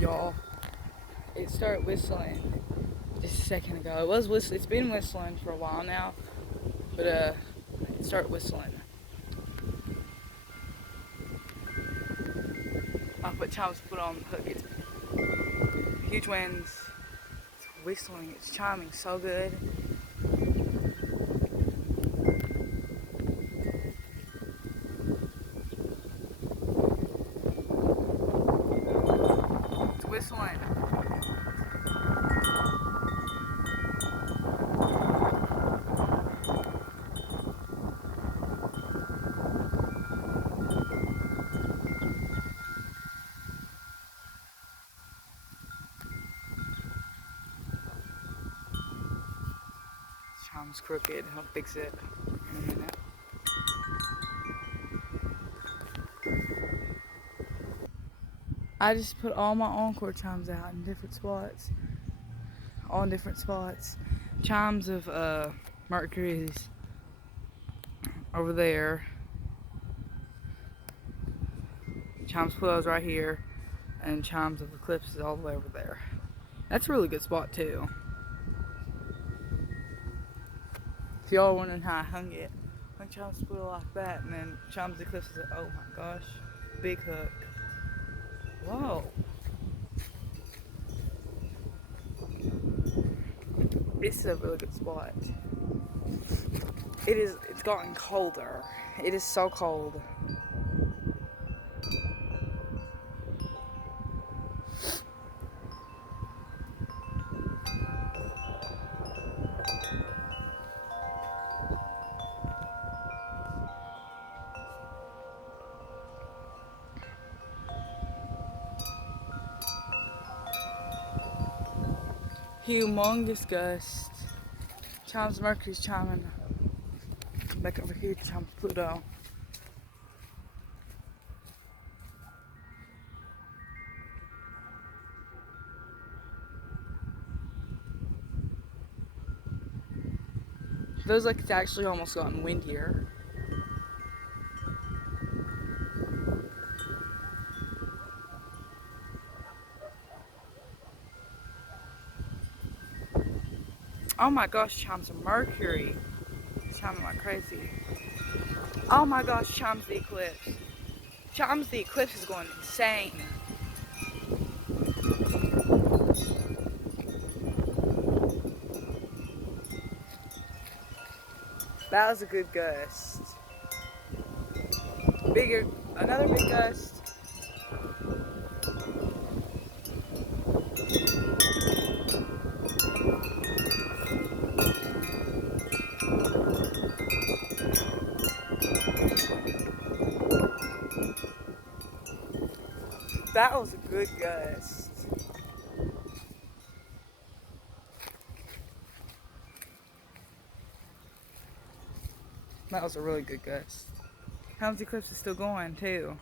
Y'all, it started whistling just a second ago. It was whistling. It's been whistling for a while now, but it started whistling. I put chimes put on the hook. It's huge winds. It's whistling. It's chiming so good. It's whistling. Chime's crooked. I'll fix it in a minute. I just put all my Encore chimes out in different spots. All in different spots. Chimes of Mercury's over there. Chimes Pluto's right here. And chimes of Eclipse is all the way over there. That's a really good spot too. If y'all are wondering how I hung it, I chimes Pluto like that, and then chimes Eclipse is, oh my gosh, big hook. Whoa. This is a really good spot. It's gotten colder. It is so cold. Humongous gust. Chimes Mercury's chiming. Back over here, chimes Pluto. Feels like it's actually almost gotten windier. Oh my gosh, chimes of Mercury. It's chiming like crazy. Oh my gosh, chimes the Eclipse. Chimes the Eclipse is going insane. That was a good gust. Bigger, another big gust. That was a good gust. That was a really good gust. Chimes Eclipse is still going too.